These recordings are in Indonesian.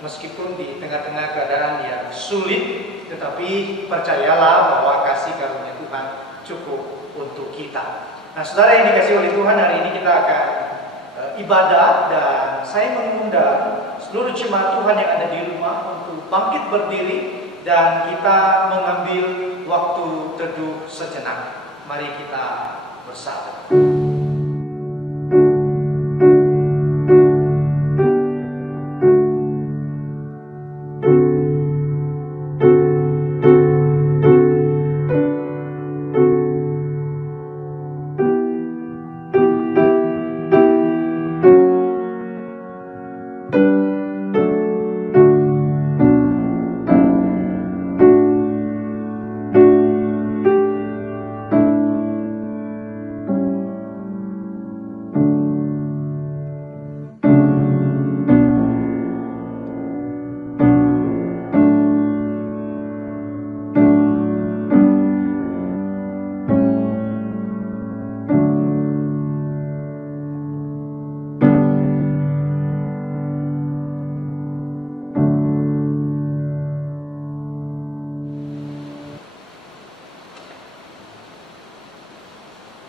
Meskipun di tengah-tengah keadaan yang sulit, tetapi percayalah bahwa kasih karunia Tuhan cukup untuk kita. Nah, saudara yang dikasihi oleh Tuhan, hari ini kita akan ibadah, dan saya mengundang seluruh jemaat Tuhan yang ada di rumah untuk bangkit berdiri dan kita mengambil waktu teduh sejenak. Mari kita bersatu.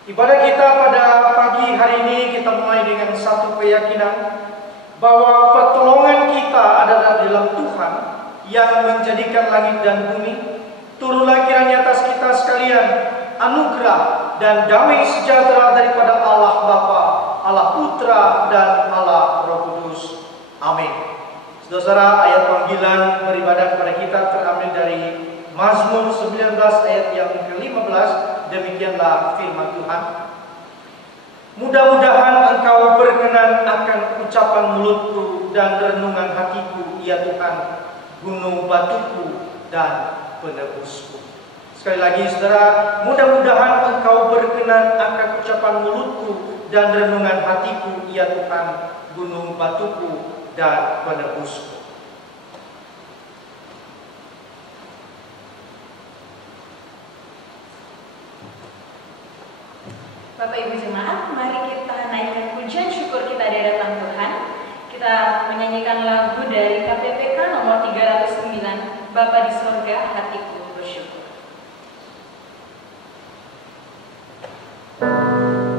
Ibadah kita pada pagi hari ini kita mulai dengan satu keyakinan bahwa pertolongan kita adalah dalam Tuhan yang menjadikan langit dan bumi. Turunlah kiranya atas kita sekalian anugerah dan damai sejahtera daripada Allah Bapa, Allah Putra, dan Allah Roh Kudus. Amin. Saudara, ayat panggilan beribadah kepada kita terambil dari Mazmur 19 ayat yang ke-15. Demikianlah firman Tuhan. Mudah-mudahan Engkau berkenan akan ucapan mulutku dan renungan hatiku, ya Tuhan, gunung batuku dan penebusku. Sekali lagi saudara, mudah-mudahan Engkau berkenan akan ucapan mulutku dan renungan hatiku, ya Tuhan, gunung batuku dan penebusku. Bapak Ibu Jemaat, mari kita naikkan pujian syukur kita di hadapan Tuhan. Kita menyanyikan lagu dari KPPK nomor 309, Bapa di Sorga, Hatiku Bersyukur. Bapa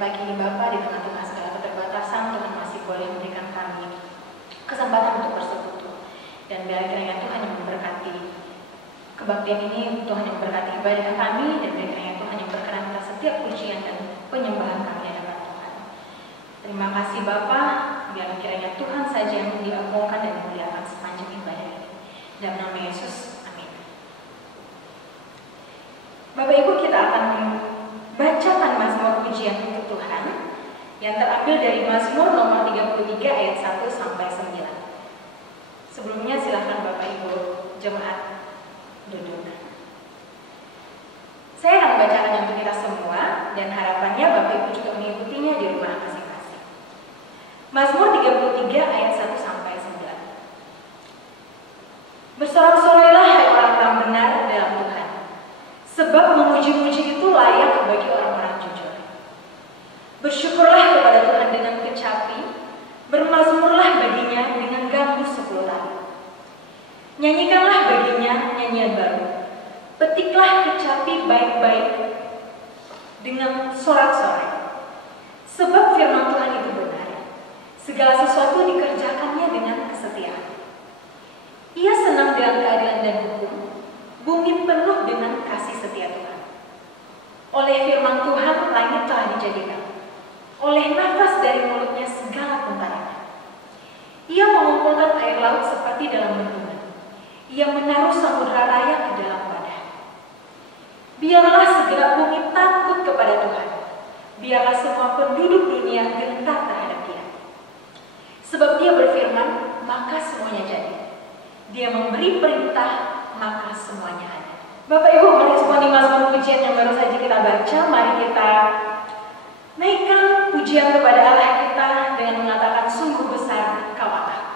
pagi ini Bapak, di tengah-tengah segala keterbatasan, Tuhan masih boleh memberikan kami kesempatan untuk bersekutu. Dan biar kiranya Tuhan yang memberkati kebaktian ini, Tuhan yang memberkati ibadah kami, dan biar kiranya Tuhan yang berkenan atas setiap pujian dan penyembahan kami hadapan Tuhan. Terima kasih Bapak, biar kiranya Tuhan saja yang diagungkan dan dimuliakan sepanjang ibadah ini. Dalam nama Yesus, amin. Bapak Ibu, kita akan bacakan Mazmur pujian untuk Tuhan yang terambil dari Mazmur nomor 33 ayat 1 sampai 9. Sebelumnya silakan Bapak Ibu jemaat duduk. Saya akan membacakannya untuk kita semua dan harapannya Bapak Ibu juga mengikutinya di rumah masing-masing. Mazmur 33 ayat 1 sampai 9. Bersorak-sorailah hai orang-orang benar dalam Tuhan, sebab memuji-muji itu layak bagi orang-orang jujur. Bersyukurlah kepada Tuhan dengan kecapi, bermazmurlah baginya dengan gambus 10 tali. Nyanyikanlah baginya nyanyian baru, petiklah kecapi baik-baik dengan sorak-sorai. Sebab firman Tuhan itu benar, segala sesuatu dikerjakannya dengan kesetiaan. Ia senang dengan keadilan dan hukum, bumi penuh dengan kasih setia Tuhan. Oleh firman Tuhan langit telah dijadikan, oleh nafas dari mulutnya segala tentara. Ia mengumpulkan air laut seperti dalam bendungan, ia menaruh samudera raya ke dalam wadah. Biarlah segala bumi takut kepada Tuhan, biarlah semua penduduk dunia gentar terhadap Dia. Sebab Dia berfirman, maka semuanya jadi. Dia memberi perintah, maka semuanya ada. Bapak Ibu, meresponi mazmur pujian yang baru saja kita baca, mari kita naikkan pujian kepada Allah kita dengan mengatakan sungguh besar Kau Allah.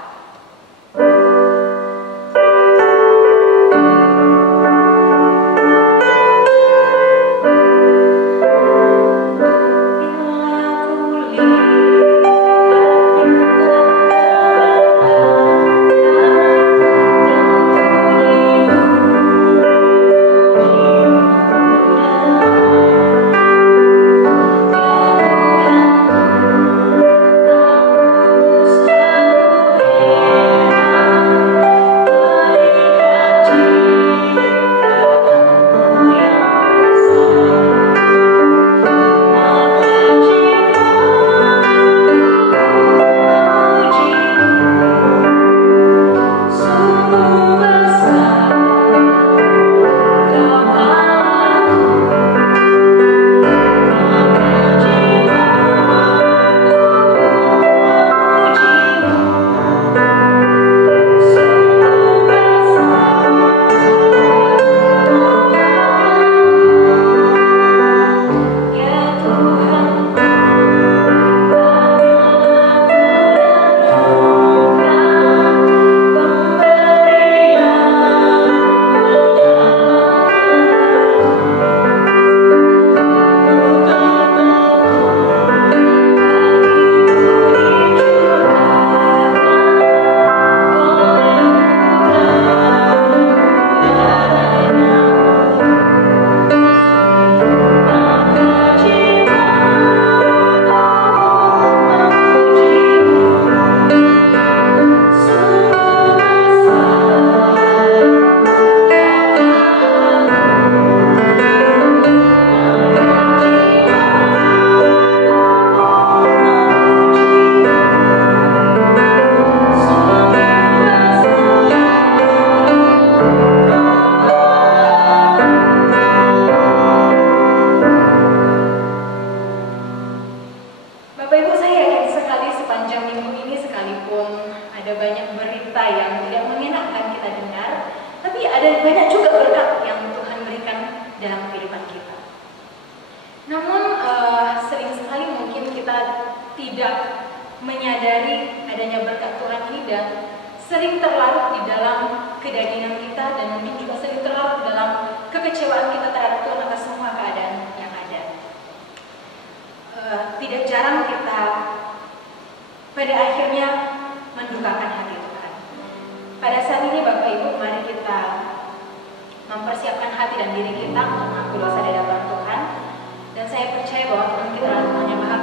Mempersiapkan hati dan diri kita untuk mengaku dosa di hadapan Tuhan, dan saya percaya bahwa Tuhan kita adalah Tuhan yang Maha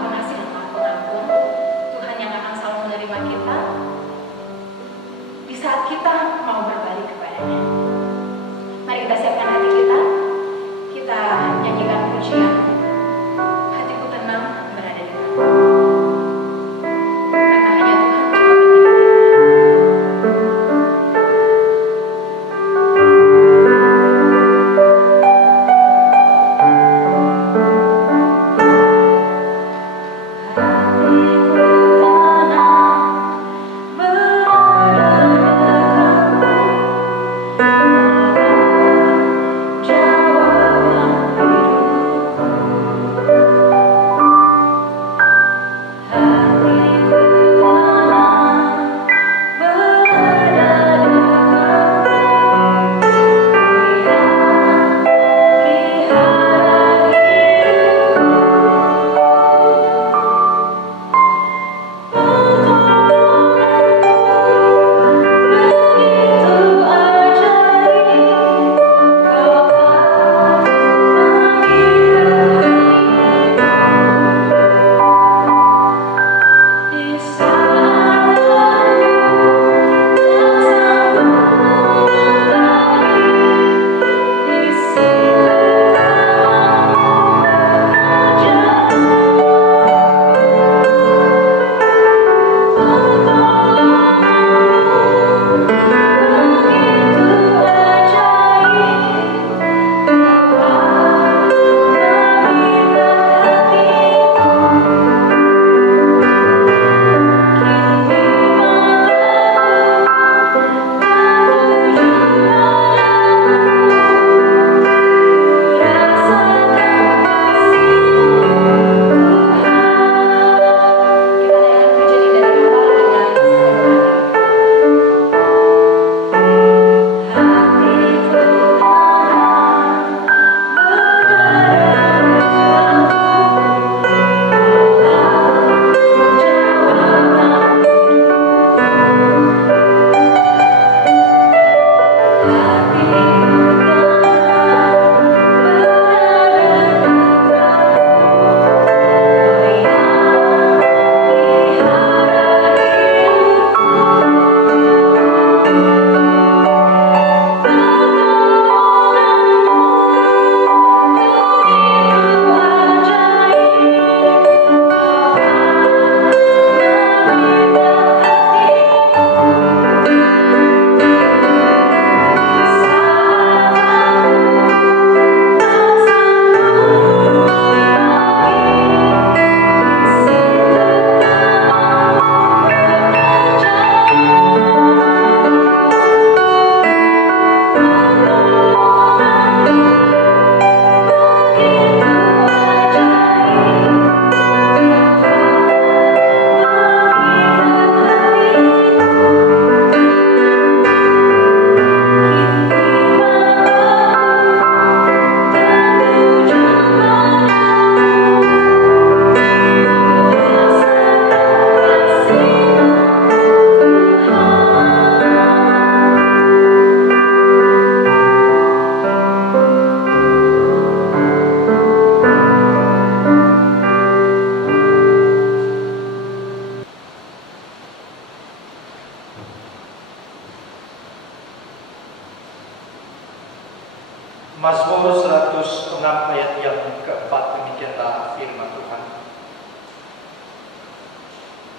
206 ayat yang keempat, demikianlah firman Tuhan.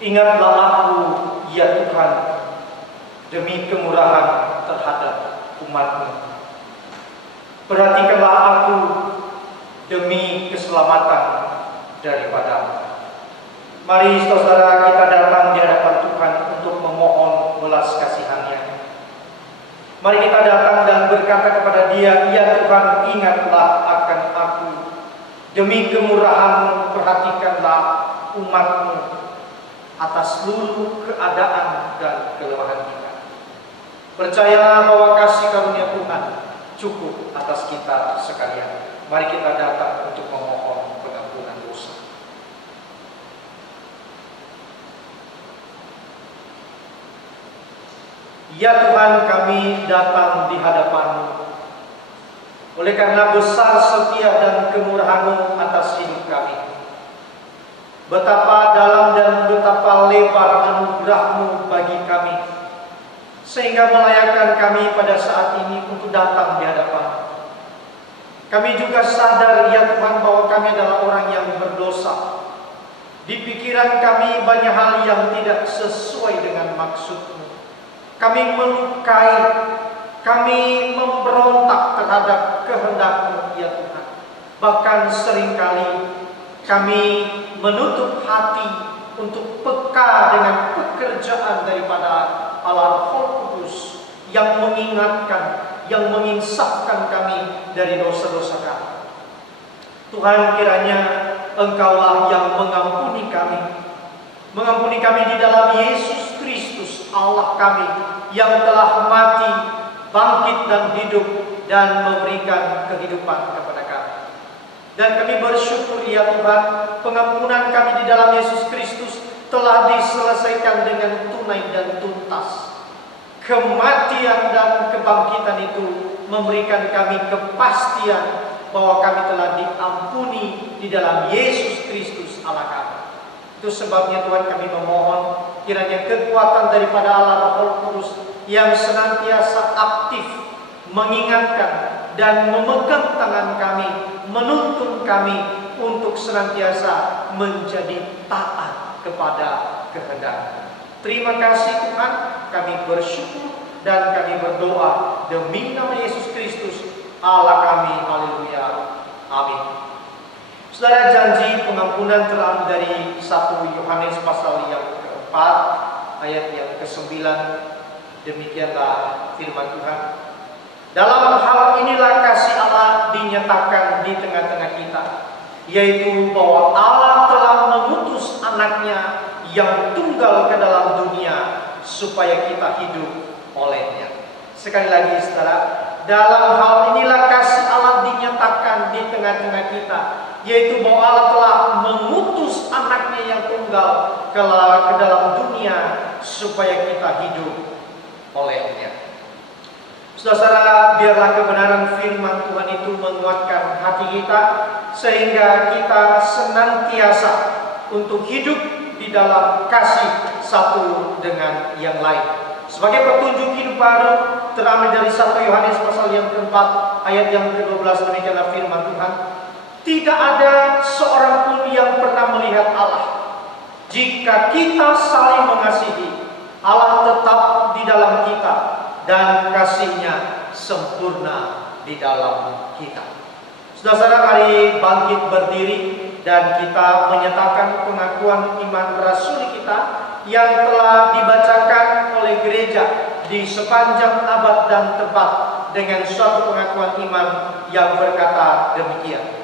Ingatlah aku, ya Tuhan, demi kemurahan terhadap umat-Mu. Perhatikanlah aku demi keselamatan daripada. Mari saudara, kita datang di hadapan Tuhan untuk memohon belas kasihan-Nya. Mari kita datang dan berkata kepada Dia, ya Tuhan, ingatlah akan aku. Demi kemurahan-Mu, perhatikanlah umat-Mu atas seluruh keadaan dan kelemahan kita. Percayalah bahwa kasih karunia Tuhan cukup atas kita sekalian. Mari kita datang untuk memohon pengampunan dosa. Ya Tuhan, kami datang di hadapan-Mu. Oleh karena besar setia dan kemurahan-Mu atas hidup kami. Betapa dalam dan betapa lebar anugerah-Mu bagi kami, sehingga melayakkan kami pada saat ini untuk datang di hadapan-Mu. Kami juga sadar, ya Tuhan, bahwa kami adalah orang yang berdosa. Di pikiran kami banyak hal yang tidak sesuai dengan maksud-Mu. Kami melukai, kami memberontak terhadap kehendak-Mu, ya Tuhan. Bahkan seringkali kami menutup hati untuk peka dengan pekerjaan daripada Allah Roh Kudus yang mengingatkan, yang menginsafkan kami dari dosa-dosa kami. Tuhan, kiranya Engkaulah yang mengampuni kami di dalam Yesus Kristus Allah kami, yang telah mati, bangkit dan hidup, dan memberikan kehidupan kepada kami. Dan kami bersyukur, ya Tuhan, pengampunan kami di dalam Yesus Kristus telah diselesaikan dengan tunai dan tuntas. Kematian dan kebangkitan itu memberikan kami kepastian bahwa kami telah diampuni di dalam Yesus Kristus Allah kami. Itu sebabnya Tuhan, kami memohon kiranya kekuatan daripada Allah Roh Kudus yang senantiasa aktif mengingatkan dan memegang tangan kami, menuntun kami untuk senantiasa menjadi taat kepada kehendak. Terima kasih Tuhan, kami bersyukur dan kami berdoa demi nama Yesus Kristus Allah kami. Haleluya. Amin. Saudara, janji pengampunan terambil dari 1 Yohanes pasal yang keempat ayat yang ke-9. Demikianlah firman Tuhan. Dalam hal inilah kasih Allah dinyatakan di tengah-tengah kita, yaitu bahwa Allah telah mengutus anaknya yang tunggal ke dalam dunia supaya kita hidup olehnya. Sekali lagi saudara, dalam hal inilah kasih Allah dinyatakan di tengah-tengah kita, yaitu bahwa Allah telah mengutus anaknya yang tunggal ke dalam dunia supaya kita hidup olehnya. Saudara, biarlah kebenaran firman Tuhan itu menguatkan hati kita, sehingga kita senantiasa untuk hidup di dalam kasih satu dengan yang lain. Sebagai petunjuk hidup baru terambil dari 1 Yohanes pasal yang keempat ayat yang ke-12, demikianlah firman Tuhan. Tidak ada seorang pun yang pernah melihat Allah. Jika kita saling mengasihi, Allah tetap di dalam kita dan kasih-Nya sempurna di dalam kita. Saudara, mari bangkit berdiri dan kita menyatakan pengakuan iman rasuli kita yang telah dibacakan oleh gereja di sepanjang abad dan tepat dengan suatu pengakuan iman yang berkata demikian.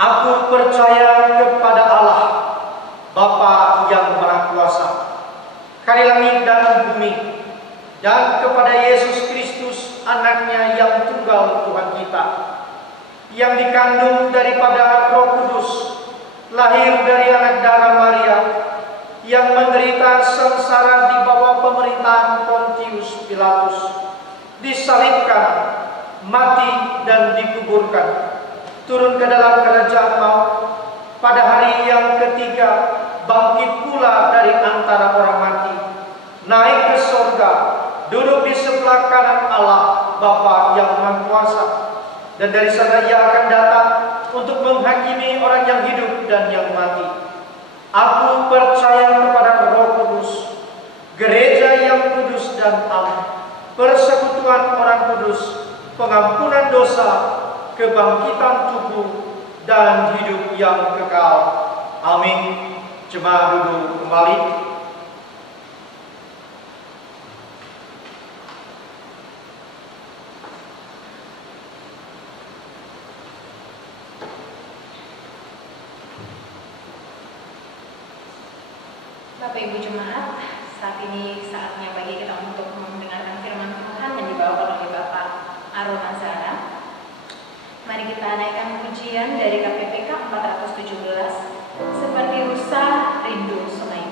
Aku percaya kepada Allah, Bapa yang Maha Kuasa, Kali langit dan bumi, dan kepada Yesus Kristus, anaknya yang tunggal Tuhan kita, yang dikandung daripada Roh Kudus, lahir dari anak darah Maria, yang menderita sengsara di bawah pemerintahan Pontius Pilatus, disalibkan, mati dan dikuburkan, turun ke dalam kerajaan maut, pada hari yang ketiga bangkit pula dari antara orang mati, naik ke surga, duduk di sebelah kanan Allah Bapa yang Maha Kuasa, Dan dari sana ia akan datang untuk menghakimi orang yang hidup dan yang mati. Aku percaya kepada Roh Kudus, gereja yang kudus dan am, persekutuan orang kudus, pengampunan dosa, kebangkitan tubuh, dan hidup yang kekal. Amin. Jemaat duduk kembali. Bapak Ibu Jemaat, saat ini saatnya bagi kita untuk mendengarkan firman Tuhan yang dibawakan oleh Bapak Aron Azara. Mari kita naikkan pujian dari KPPK 417, Seperti Rusa Rindu Sungai.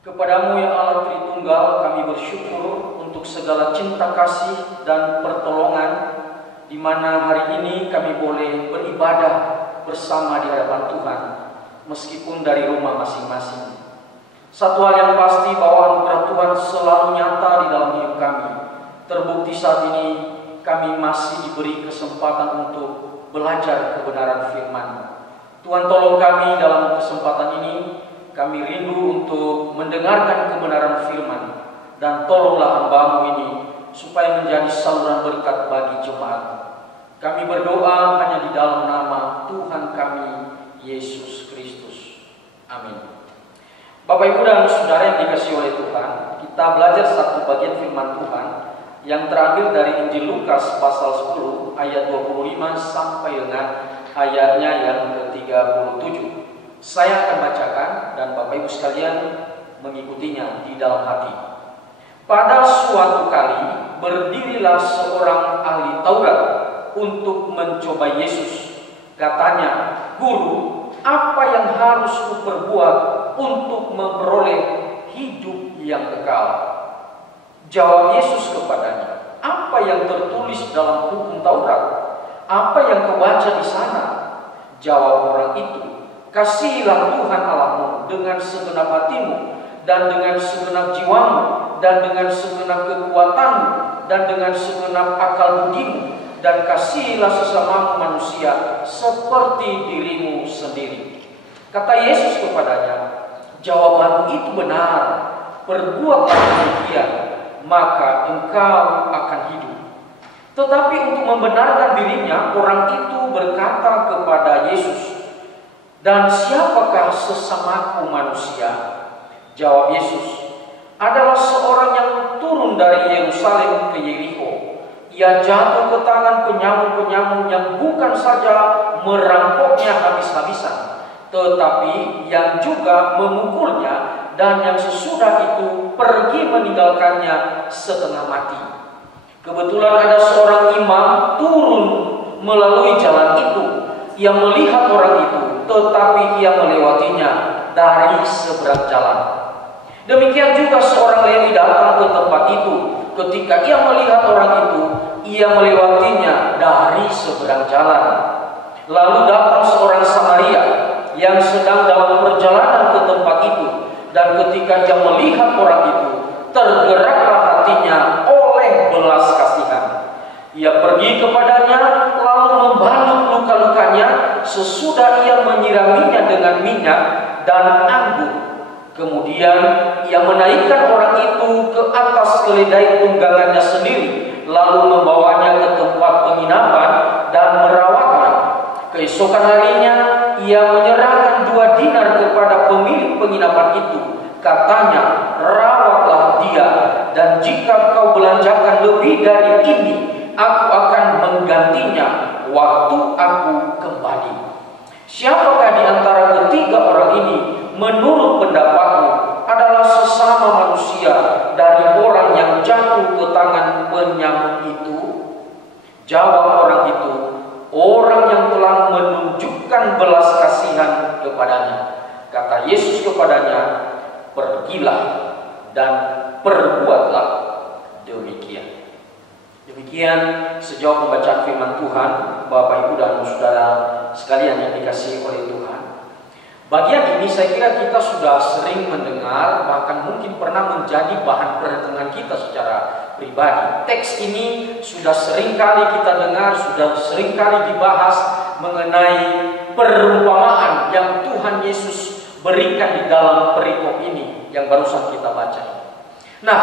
Kepadamu ya Allah Tritunggal, kami bersyukur untuk segala cinta kasih dan pertolongan di mana hari ini kami boleh beribadah bersama di hadapan Tuhan meskipun dari rumah masing-masing. Satu hal yang pasti bahwa anugerah Tuhan selalu nyata di dalam hidup kami. Terbukti saat ini kami masih diberi kesempatan untuk belajar kebenaran firman. Tuhan tolong kami dalam kesempatan ini. Kami rindu untuk mendengarkan kebenaran firman, dan tolonglah hamba-Mu ini supaya menjadi saluran berkat bagi jemaat. Kami berdoa hanya di dalam nama Tuhan kami Yesus Kristus. Amin. Bapak Ibu dan Saudara yang dikasihi oleh Tuhan, kita belajar satu bagian firman Tuhan yang terambil dari Injil Lukas pasal 10 ayat 25 sampai dengan ayatnya yang ke-37. Saya akan bacakan dan Bapak Ibu sekalian mengikutinya di dalam hati. Pada suatu kali berdirilah seorang ahli Taurat untuk mencoba Yesus. Katanya, "Guru, apa yang harus kuperbuat untuk memperoleh hidup yang kekal?" Jawab Yesus kepadanya, "Apa yang tertulis dalam hukum Taurat? Apa yang kau baca di sana?" Jawab orang itu, "Kasihilah Tuhan Allahmu dengan segenap hatimu, dan dengan segenap jiwamu, dan dengan segenap kekuatanmu, dan dengan segenap akal budimu, dan kasihilah sesamamu manusia seperti dirimu sendiri." Kata Yesus kepadanya, "Jawabanmu itu benar, perbuatlah demikian, maka engkau akan hidup." Tetapi untuk membenarkan dirinya, orang itu berkata kepada Yesus, "Dan siapakah sesamaku manusia?" Jawab Yesus, "Adalah seorang yang turun dari Yerusalem ke Yeriko. ia jatuh ke tangan penyamun-penyamun yang bukan saja merampoknya habis-habisan, tetapi yang juga memukulnya, dan yang sesudah itu pergi meninggalkannya setengah mati. Kebetulan ada seorang imam turun melalui jalan itu. Ia melihat orang itu, tetapi ia melewatinya dari seberang jalan. Demikian juga seorang Lewi datang ke tempat itu. Ketika ia melihat orang itu, ia melewatinya dari seberang jalan. Lalu datang seorang Samaria yang sedang dalam perjalanan ke tempat itu, dan ketika ia melihat orang itu, tergeraklah hatinya oleh belas kasihan. Ia pergi kepadanya, lalu membalut luka-lukanya, sesudah ia menyiraminya dengan minyak dan anggur. Kemudian ia menaikkan orang itu ke atas keledai tunggangannya sendiri, lalu membawanya ke tempat penginapan dan merawatnya. Keesokan harinya ia menyerahkan 2 dinar kepada pemilik penginapan itu. Katanya, rawatlah dia, dan jika kau belanjakan lebih dari ini, aku akan menggantinya waktu aku kembali. Siapakah di antara ketiga orang ini menurut pendapatmu adalah sesama manusia dari orang yang jatuh ke tangan penyamun itu? Jawab orang itu, orang yang telah menunjukkan belas kasihan kepadanya. Kata Yesus kepadanya, pergilah dan perbuatlah demikian. Demikian sejauh pembacaan firman Tuhan, Bapak, Ibu, dan Saudara sekalian yang dikasihi oleh Tuhan. Bagian ini saya kira kita sudah sering mendengar, bahkan mungkin pernah menjadi bahan perenungan kita secara pribadi. Teks ini sudah sering kali kita dengar, sudah sering kali dibahas mengenai perumpamaan yang Tuhan Yesus berikan di dalam perikop ini yang barusan kita baca. Nah,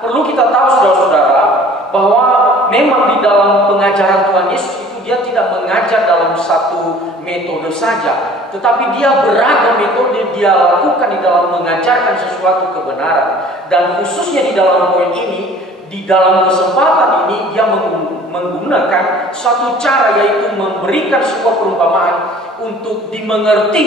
perlu kita tahu saudara-saudara bahwa memang di dalam pengajaran Tuhan Yesus itu dia tidak mengajar dalam satu metode saja, tetapi dia beragam metode dia lakukan di dalam mengajarkan sesuatu kebenaran. Dan khususnya di dalam poin ini, di dalam kesempatan ini dia menggunakan suatu cara, yaitu memberikan sebuah perumpamaan untuk dimengerti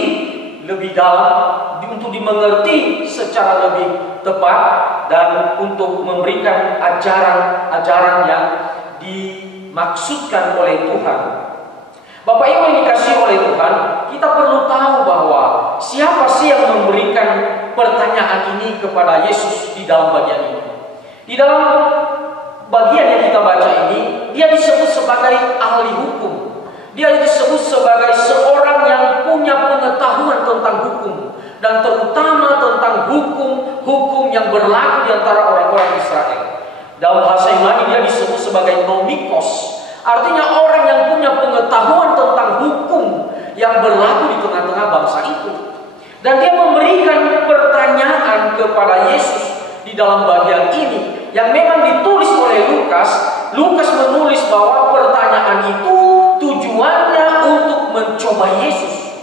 lebih dalam, untuk dimengerti secara lebih tepat, dan untuk memberikan ajaran-ajaran yang dimaksudkan oleh Tuhan. Bapak Ibu yang dikasihi oleh Tuhan, kita perlu tahu bahwa siapa sih yang memberikan pertanyaan ini kepada Yesus di dalam bagian ini. Di dalam bagian yang kita baca ini, dia disebut sebagai ahli hukum. Dia disebut sebagai seorang yang punya pengetahuan tentang hukum, dan terutama tentang hukum yang berlaku di antara orang-orang Israel. Dalam bahasa Yunani dia disebut sebagai nomikos, artinya orang yang punya pengetahuan tentang hukum yang berlaku di tengah-tengah bangsa itu. Dan dia memberikan pertanyaan kepada Yesus di dalam bagian ini, yang memang ditulis oleh Lukas. Lukas menulis bahwa pertanyaan itu tujuannya untuk mencoba Yesus.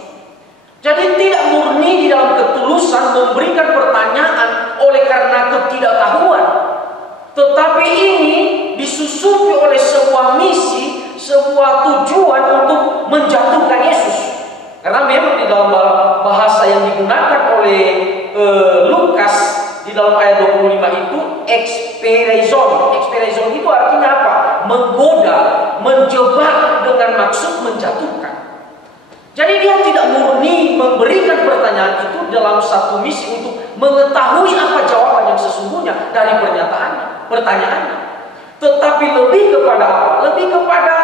Jadi tidak murni di dalam ketulusan memberikan pertanyaan oleh karena ketidaktahuan, tetapi ini disusupi oleh sebuah misi, sebuah tujuan untuk menjatuhkan Yesus. Karena memang di dalam bahasa yang digunakan oleh Lukas di dalam ayat 25 itu eksperizon. Eksperizon itu artinya apa? Menggoda, menjebak dengan maksud menjatuhkan. Jadi dia tidak murni memberikan pertanyaan itu dalam satu misi untuk mengetahui apa jawaban yang sesungguhnya dari pertanyaannya. Tetapi lebih kepada apa? Lebih kepada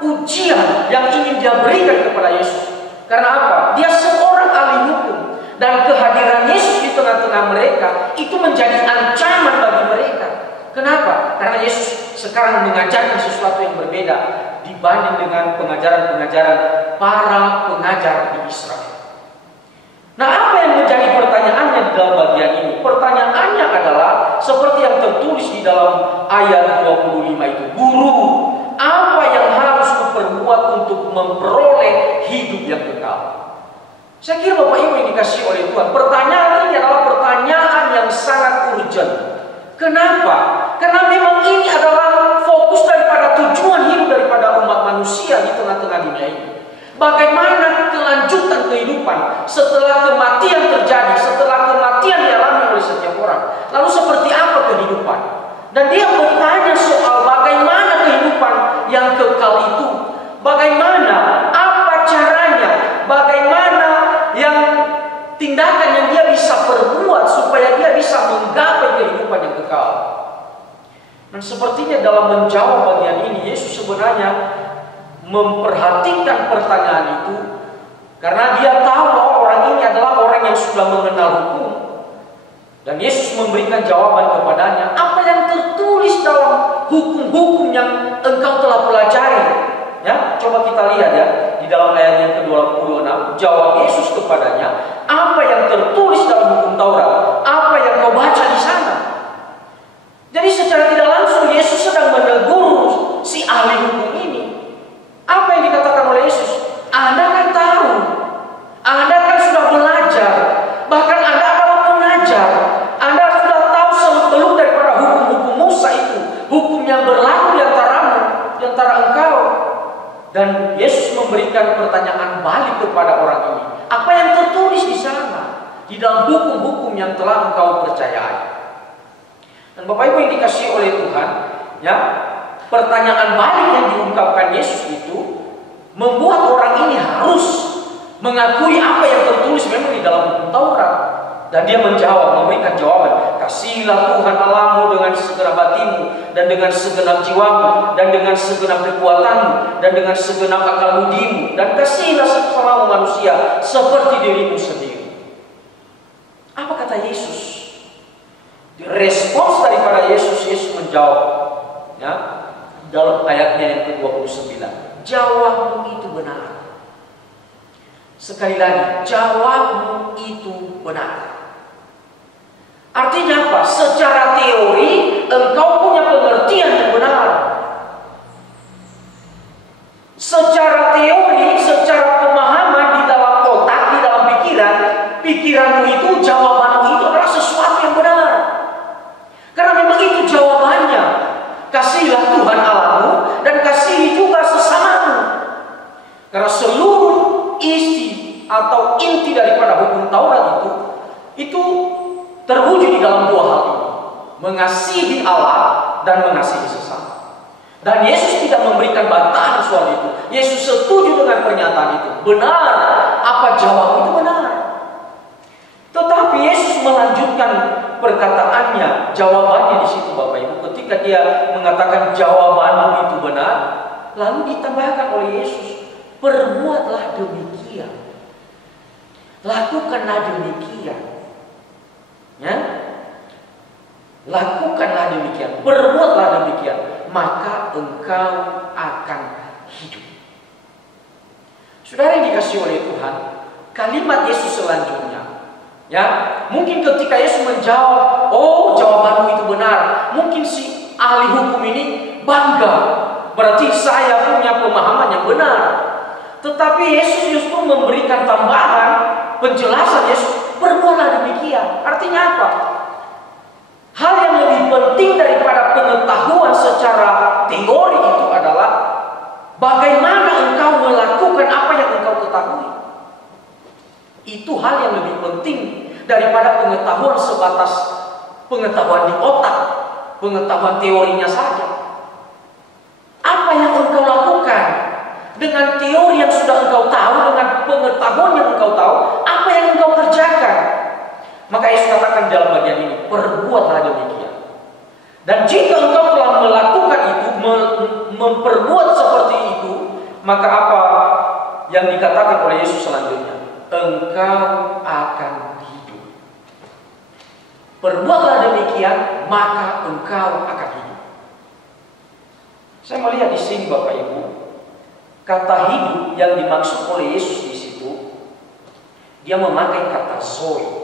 ujian yang ingin dia berikan kepada Yesus. Karena apa? Dia seorang ahli hukum, dan kehadiran Yesus di tengah-tengah mereka itu menjadi ancaman bagi mereka. Kenapa? Karena Yesus sekarang mengajarkan sesuatu yang berbeda dibanding dengan pengajaran-pengajaran para pengajar di Israel. Nah, apa yang menjadi pertanyaannya di dalam bagian ini? Pertanyaannya adalah seperti yang tertulis di dalam ayat 25 itu. Guru, apa yang harus kuperbuat untuk memperoleh hidup yang kekal? Saya kira Bapak Ibu yang dikasihi oleh Tuhan, pertanyaan ini adalah pertanyaan yang sangat urgent. Kenapa? Karena memang ini adalah fokus daripada hidup daripada umat manusia di tengah-tengah dunia ini. Bagaimana kelanjutan kehidupan setelah kematian terjadi, setelah kematian dialami oleh setiap orang. Lalu seperti apa kehidupan? Dan dia bertanya soal bagaimana kehidupan yang kekal itu. Bagaimana, apa caranya, bagaimana yang tindakan yang dia bisa perbuat supaya dia bisa menggapai kehidupan yang kekal. Dan sepertinya dalam menjawab bagian ini, Yesus sebenarnya memperhatikan pertanyaan itu karena dia tahu bahwa orang ini adalah orang yang sudah mengenal hukum. Dan Yesus memberikan jawaban kepadanya, apa yang tertulis dalam hukum-hukum yang engkau telah pelajari? Ya, coba kita lihat ya di dalam ayat yang ke-26. Jawab Yesus kepadanya, apa yang tertulis dalam hukum Taurat? Apa yang kau baca di sana? Jadi secara tidak langsung Yesus sedang menegur si ahli hukum ini. Apa yang dikatakan oleh Yesus? Anda kan tahu, Anda kan sudah belajar, bahkan Anda adalah pengajar. Anda sudah tahu seluk-beluk daripada hukum-hukum Musa itu, hukum yang berlaku di antara engkau. Dan Yesus memberikan pertanyaan balik kepada orang ini. Apa yang tertulis di sana, di dalam hukum-hukum yang telah engkau percayai? Dan Bapak Ibu yang dikasihi oleh Tuhan, ya, pertanyaan balik yang diungkapkan Yesus itu membuat orang ini harus mengakui apa yang tertulis memang di dalam hukum Taurat. Dan dia menjawab, memberikan jawaban. Kasihilah Tuhan Allahmu dengan segenap hatimu, dan dengan segenap jiwamu, dan dengan segenap kekuatanmu, dan dengan segenap akal budimu, dan kasihilah sesamamu manusia seperti dirimu sendiri. Apa kata Yesus? Respons daripada Yesus menjawab, ya, dalam ayatnya yang ke-29. Jawabmu itu benar. Sekali lagi, jawabmu itu benar. Artinya apa? Secara teori engkau punya pengertian yang benar. Secara teori, secara pemahaman di dalam otak, di dalam pikiranmu itu, jawabanmu itu adalah sesuatu yang benar. Karena memang itu jawabannya. Kasihilah Tuhan Allahmu dan kasihi juga sesamamu. Karena seluruh isi atau inti daripada hukum Taurat itu terwujud di dalam dua hal ini. Mengasihi Allah dan mengasihi sesama. Dan Yesus tidak memberikan bantahan soal itu. Yesus setuju dengan pernyataan itu. Benar. Apa jawab itu benar. Tetapi Yesus melanjutkan perkataannya, jawabannya di situ Bapak Ibu. Ketika dia mengatakan jawabanmu itu benar, lalu ditambahkan oleh Yesus, perbuatlah demikian. Lakukanlah demikian. Ya? Lakukanlah demikian, perbuatlah demikian, maka engkau akan hidup. Saudara yang dikasihi oleh Tuhan, kalimat Yesus selanjutnya, ya, mungkin ketika Yesus menjawab, oh jawabanmu itu benar, mungkin si ahli hukum ini bangga, berarti saya punya pemahaman yang benar. Tetapi Yesus justru memberikan tambahan penjelasan. Yesus, perbuatlah demikian. Artinya apa? Hal yang lebih penting daripada pengetahuan secara teori itu adalah bagaimana engkau melakukan apa yang engkau ketahui. Itu hal yang lebih penting daripada pengetahuan sebatas pengetahuan di otak, pengetahuan teorinya saja. Apa yang engkau lakukan dengan teori yang sudah engkau tahu, dengan pengetahuan yang engkau tahu, apa yang engkau kerjakan? Maka Yesus katakan dalam bagian ini, perbuatlah demikian. Dan jika engkau telah melakukan itu, memperbuat seperti itu, maka apa yang dikatakan oleh Yesus selanjutnya? Engkau akan hidup. Perbuatlah demikian, maka engkau akan hidup. Saya melihat di sini Bapak Ibu, kata hidup yang dimaksud oleh Yesus di situ, dia memakai kata zoe.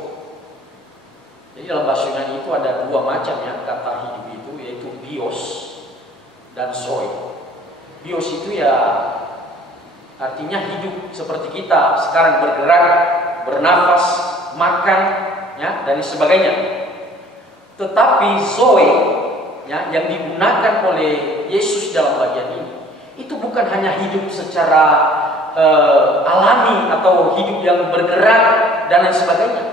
Jadi dalam bahasa Yunani itu ada dua macam ya kata hidup itu, yaitu bios dan zoe. Bios itu ya artinya hidup seperti kita sekarang, bergerak, bernafas, makan, ya, dan sebagainya. Tetapi zoe, ya, yang digunakan oleh Yesus dalam bagian ini, itu bukan hanya hidup secara alami atau hidup yang bergerak dan lain sebagainya,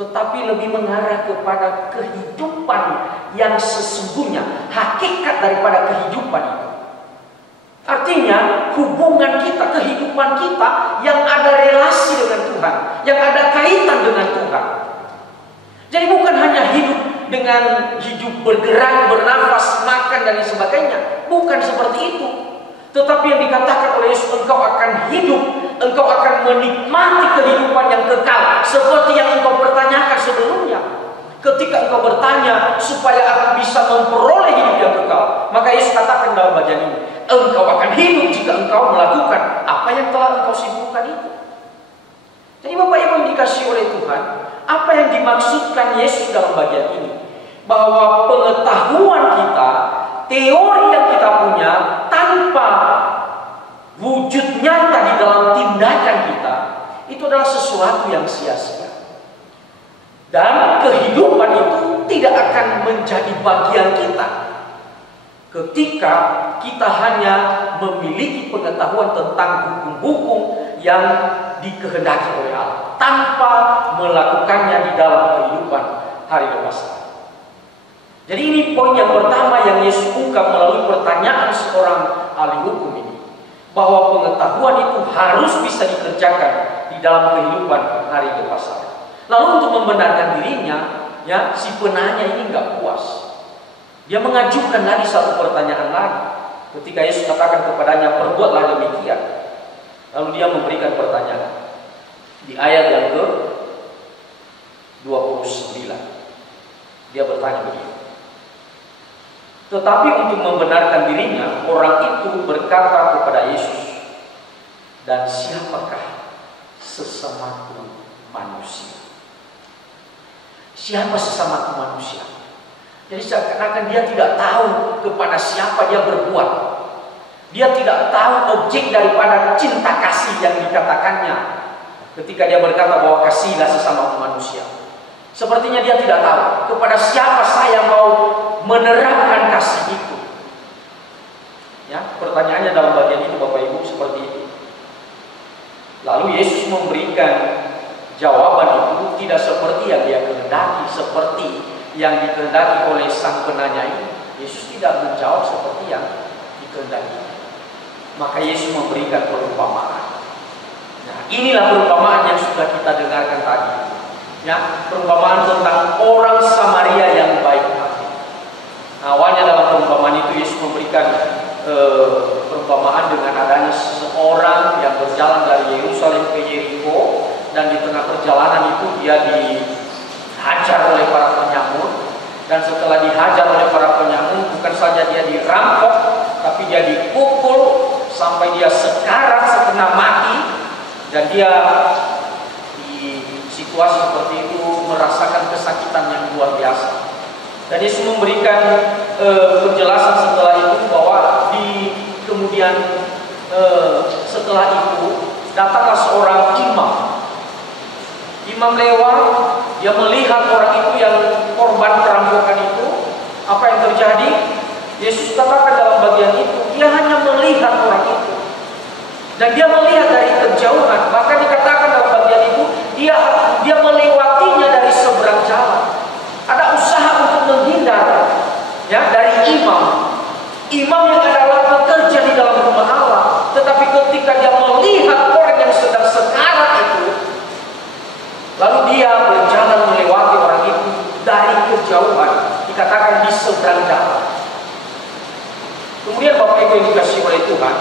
tetapi lebih mengarah kepada kehidupan yang sesungguhnya, hakikat daripada kehidupan itu. Artinya hubungan kita, kehidupan kita yang ada relasi dengan Tuhan, yang ada kaitan dengan Tuhan. Jadi bukan hanya hidup dengan hidup bergerak, bernafas, makan dan lain sebagainya. Bukan seperti itu. Tetapi yang dikatakan oleh Yesus, engkau akan hidup, engkau akan menikmati kehidupan yang kekal, seperti yang engkau pertanyakan sebelumnya. Ketika engkau bertanya supaya aku bisa memperoleh hidup yang kekal, maka Yesus katakan dalam bagian ini, engkau akan hidup jika engkau melakukan apa yang telah engkau sibukkan itu. Jadi Bapak Ibu yang dikasihi oleh Tuhan, apa yang dimaksudkan Yesus dalam bagian ini? Bahwa pengetahuan kita, teori yang kita punya, tanpa wujud nyata di dalam tindakan kita, itu adalah sesuatu yang sia-sia. Dan kehidupan itu tidak akan menjadi bagian kita ketika kita hanya memiliki pengetahuan tentang hukum-hukum yang dikehendaki oleh Allah tanpa melakukannya di dalam kehidupan hari lepas hari. Jadi ini poin yang pertama yang Yesus ungkap melalui pertanyaan seorang ahli hukum ini, bahwa pengetahuan itu harus bisa dikerjakan di dalam kehidupan hari lepas hari. Lalu untuk membenarkan dirinya, ya, si penanya ini nggak puas. Dia mengajukan lagi satu pertanyaan lagi. Ketika Yesus katakan kepadanya, perbuatlah demikian. Lalu dia memberikan pertanyaan. Di ayat yang ke-29. Dia bertanya begini. Tetapi untuk membenarkan dirinya, orang itu berkata kepada Yesus, dan siapakah sesamaku manusia? Siapa sesamaku manusia? Jadi seakan-akan dia tidak tahu kepada siapa dia berbuat. Dia tidak tahu objek daripada cinta kasih yang dikatakannya ketika dia berkata bahwa kasihilah sesamaku manusia. Sepertinya dia tidak tahu kepada siapa saya mau menerapkan kasih itu. Ya, pertanyaannya dalam bagian itu Bapak Ibu seperti itu. Lalu Yesus memberikan jawaban itu tidak seperti yang dia kehendaki, seperti yang dikehendaki oleh sang penanya ini. Yesus tidak menjawab seperti yang dikehendaki. Maka Yesus memberikan perumpamaan. Nah, inilah perumpamaan yang sudah kita dengarkan tadi. Ya, perumpamaan tentang orang Samaria yang baik hati. Nah, awalnya dalam perumpamaan itu Yesus memberikan perumpamaan dengan adanya seseorang yang berjalan dari Yerusalem ke Yeriko, dan di tengah perjalanan itu dia dihajar oleh para penyamur. Dan setelah dihajar oleh para penyamur, bukan saja dia dirampok, tapi dia dipukul sampai dia sekarat setengah mati. Dan dia di situasi seperti itu merasakan kesakitan yang luar biasa. Dan Yesus memberikan penjelasan setelah itu bahwa kemudian setelah itu datanglah seorang imam lewat. Dia melihat orang itu yang korban perampokan itu. Apa yang terjadi? Yesus katakan dalam bagian itu, dia hanya melihat orang itu, dan dia melihat dari kejauhan. Bahkan dikatakan dalam bagian itu, dia melewatinya dari seberang jalan. Ada usaha untuk menghindar, ya, dari imam yang adalah bekerja di dalam rumah Allah. Tetapi ketika dia melihat orang yang sedang sekarat itu, lalu dia berjalan melewati orang itu dari kejauhan, dikatakan di seberang jalan. Kemudian Bapak Ibu yang dikasihi oleh Tuhan,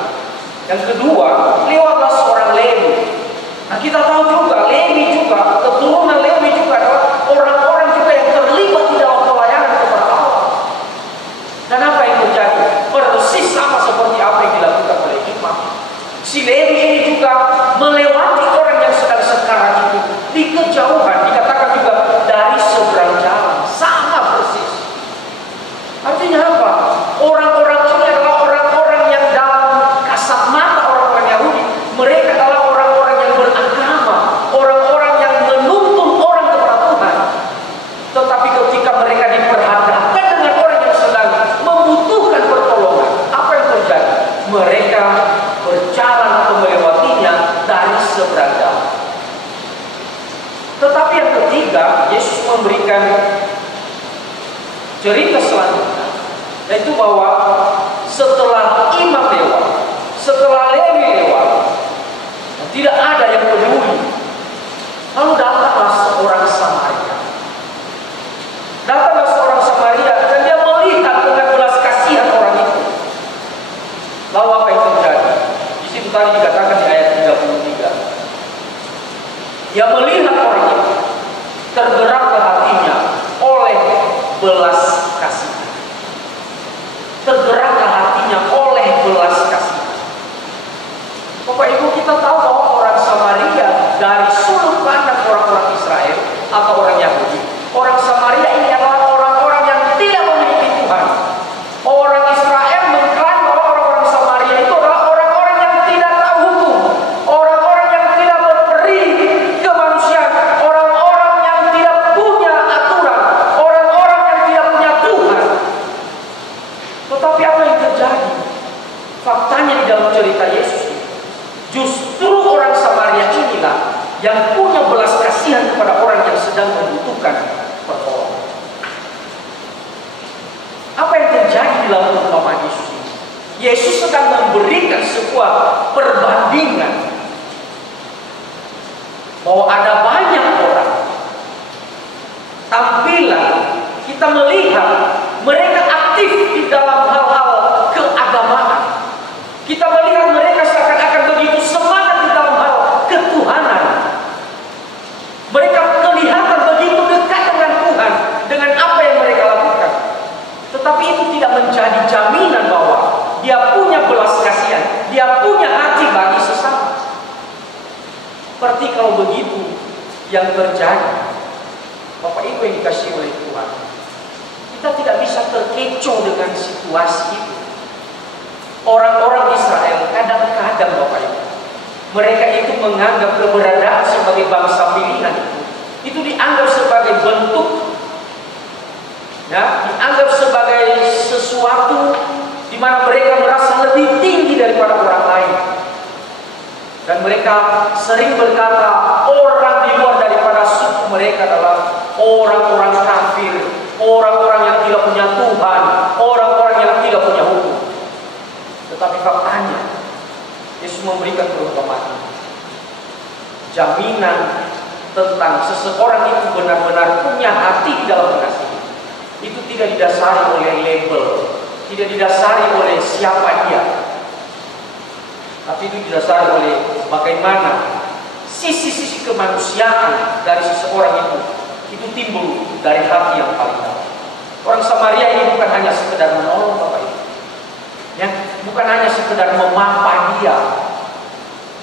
yang kedua, lewatlah seorang Lewi. Nah, kita tahu juga Lewi juga, keturunan Lewi juga adalah orang-orang juga yang terlibat di dalam pelayanan kepada Allah. Dan apa yang terjadi? Persis sama seperti apa yang dilakukan oleh imam. Si Lewi ini juga melewati orang yang sedang sekarat itu di kejauhan, dikatakan juga dari seberang jalan, sama persis. Artinya apa? Orang-orang ini adalah orang-orang yang dalam kasat mata orang-orang Yahudi seberagam. Tetapi yang ketiga, Yesus memberikan cerita selanjutnya, yaitu bahwa setelah imam lewat, setelah Lewi lewat, tidak ada yang peduli. Lalu datanglah seorang Samaria. Datanglah seorang Samaria dan dia melihat dengan belas kasihan orang itu. Lalu apa yang terjadi? Di situ tadi dikatakan di ayat 33. Dia melihat orang itu, tergeraklah hatinya oleh belas kasihan. Tergeraklah hatinya oleh belas kasihan. Bapak Ibu, kita tahu bahwa orang Samaria dari sudut pandang orang-orang Israel atau orang Yahudi, orang Samaria ini adalah orang-orang yang tidak memiliki Tuhan. Orang Israel mengklaim bahwa orang-orang Samaria itu adalah orang-orang yang tidak tahu hukum, orang-orang yang tidak berperi kemanusiaan, orang-orang yang tidak punya aturan, orang-orang yang tidak punya Tuhan. Tetapi apa yang terjadi? Faktanya di dalam cerita Yesus, justru orang Samaria inilah yang punya belas kasihan kepada orang yang sedang membutuhkan pertolongan. Apa yang terjadi di dalam perumpamaan Yesus ini? Yesus sedang memberikan sebuah perbandingan bahwa ada banyak orang, tampilan kita melihat mereka aktif di dalam hal-hal keagamaan. Kita melihat mereka seakan-akan begitu semangat di dalam hal ketuhanan. Mereka kelihatan begitu dekat dengan Tuhan, dengan apa yang mereka lakukan. Tetapi itu tidak menjadi jaminan bahwa dia punya belas kasihan, dia punya hati bagi sesama. Seperti kalau begitu yang terjadi, Bapak Ibu yang dikasihi oleh Tuhan, kita tidak bisa terkecoh dengan situasi itu. Orang-orang Israel kadang-kadang, Bapak Ibu, mereka itu menganggap keberadaan sebagai bangsa pilihan itu dianggap sebagai bentuk, ya, dianggap sebagai sesuatu di mana mereka merasa lebih tinggi daripada orang lain. Dan mereka sering berkata orang di luar daripada suku mereka adalah orang-orang kafir, orang-orang yang tidak punya Tuhan, orang-orang yang tidak punya hukum. Tetapi faktanya Yesus memberikan perumpamaan, jaminan tentang seseorang itu benar-benar punya hati di dalam mengasihi. Itu tidak didasari oleh label, tidak didasari oleh siapa dia, tapi itu didasari oleh bagaimana sisi-sisi kemanusiaan dari seseorang itu timbul dari hati yang paling dalam. Orang Samaria ini bukan hanya sekedar menolong, Bapak Ibu, ya, bukan hanya sekedar memapa dia,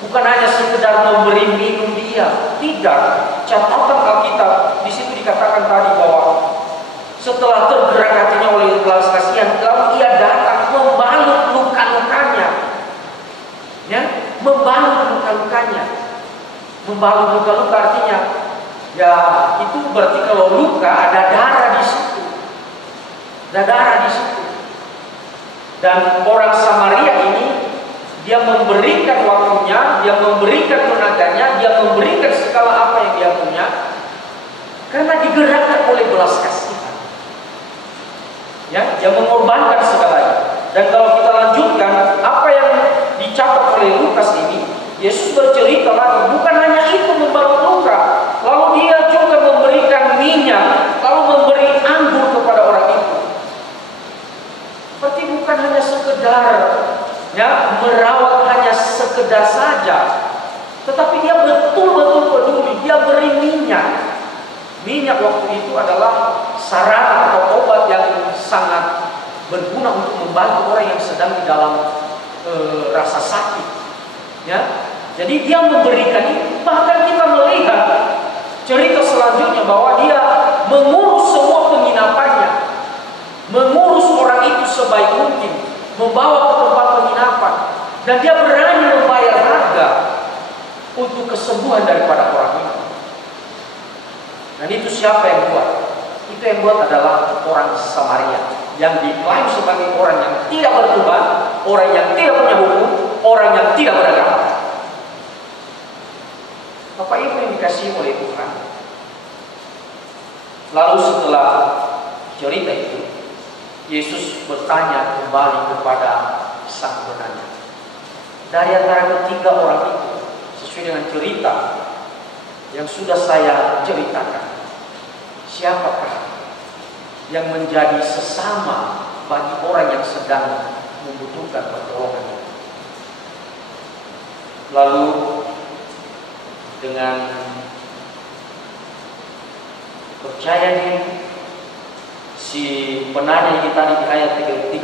bukan hanya sekedar memberi minum dia. Tidak. Catatan Alkitab di situ dikatakan tadi bahwa setelah tergerak hatinya oleh belas kasihan, lalu ia datang membalut luka-lukanya, ya, membalut luka-lukanya. Membalut luka-luka artinya, ya, itu berarti kalau luka ada darah di situ, ada darah di situ. Dan orang Samaria ini, dia memberikan waktunya, dia memberikan tenaganya, dia memberikan segala apa yang dia punya, karena digerakkan oleh belas kasihan. Ya, dia mengorbankan segalanya. Dan kalau kita lanjutkan apa yang dicatat oleh Lukas ini, Yesus bercerita lagi, bukan hanya itu membalut luka, lalu dia juga memberikan minyak, lalu memberi anggur kepada orang itu. Seperti bukan hanya sekedar, ya, merawat hanya sekedar saja, tetapi dia betul-betul peduli. Dia beri minyak. Minyak waktu itu adalah sarana atau obat yang sangat berguna untuk membantu orang yang sedang di dalam rasa sakit, ya. Jadi dia memberikan itu. Bahkan kita melihat cerita selanjutnya bahwa dia mengurus semua penginapannya, mengurus orang itu sebaik mungkin, membawa ke tempat penginapan, dan dia berani membayar harga untuk kesembuhan daripada orang itu. Dan itu siapa yang buat? Itu yang buat adalah orang Samaria, yang diklaim sebagai orang yang tidak bertuhan, orang yang tidak punya hukum, orang yang tidak beragama. Bapak Ibu yang dikasihi oleh Tuhan, lalu setelah cerita itu, Yesus bertanya kembali kepada sang penanya. Dari antara ketiga orang itu, sesuai dengan cerita yang sudah saya ceritakan, siapakah yang menjadi sesama bagi orang yang sedang membutuhkan pertolongan? Lalu dengan percaya diri, si penanya ini tadi di ayat 37,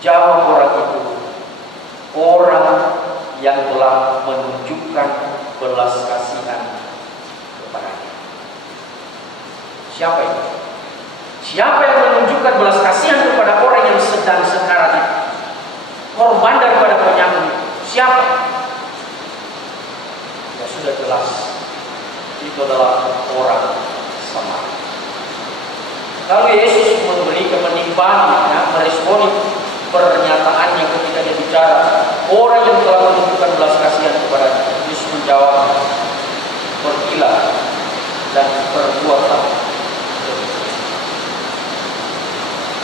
jawab orang itu, orang yang telah menunjukkan belas kasihan kepadanya. Siapa itu? Siapa yang menunjukkan belas kasihan kepada orang yang sedang sekarat itu? Korban daripada penyakit. Siapa? Ya sudah jelas, itu adalah orang Samaria. Lalu Yesus menimbangi, meresponi pernyataannya ketika dia bicara orang yang telah menunjukkan belas kasihan kepada Yesus menjawab, pergilah dan perbuatlah.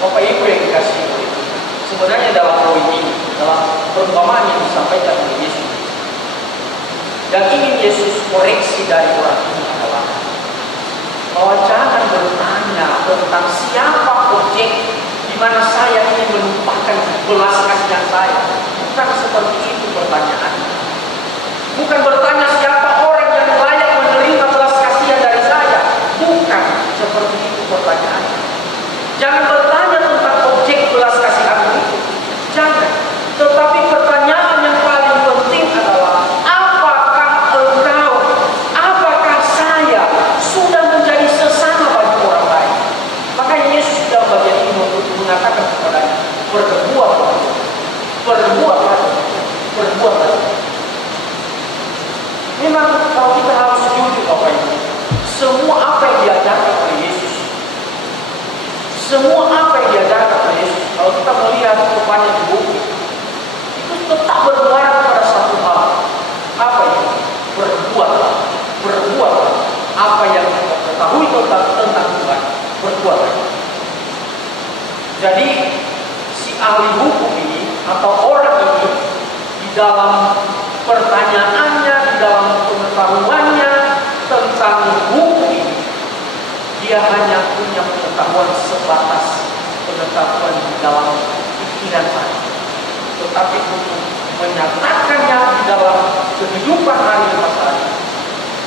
Bapak Ibu yang dikasihi oleh Tuhan, sebenarnya dalam poin ini, dalam perumpamaan yang disampaikan oleh Yesus, dan ingin Yesus koreksi dari orang ini adalah bahwa jangan bertanya tentang siapa objek di mana saya ingin menumpahkan belas kasihan saya. Bukan seperti itu pertanyaannya. Bukan bertanya siapa orang yang layak menerima belas kasihan dari saya. Bukan seperti itu pertanyaannya. Jangan bertanya tentang objek belas kasihan itu. Jangan. Tetapi pertanyaan yang paling penting adalah apakah engkau, apakah saya sudah menjadi sesama bagi orang lain? Makanya Yesus dalam bagian ini mengatakan kepadanya, berbuatlah, berbuatlah, berbuatlah. Memang kalau kita harus jujur Bapak Ibu, semua apa yang diajarkan oleh Yesus, semua apa yang diajarkan oleh Yesus, kalau kita melihat rupanya di buku, itu tetap bermuara kepada satu hal. Apa itu? Berbuatlah, berbuatlah. Apa yang kita ketahui tentang Tuhan, berbuatlah. Jadi si ahli hukum ini atau orang ini di dalam pertanyaannya, di dalam pengetahuannya tentang hukum ini, dia hanya punya pengetahuan sebatas pengetahuan di dalam pikiran saja. Tetapi untuk menyatakannya di dalam kehidupan hari-hari,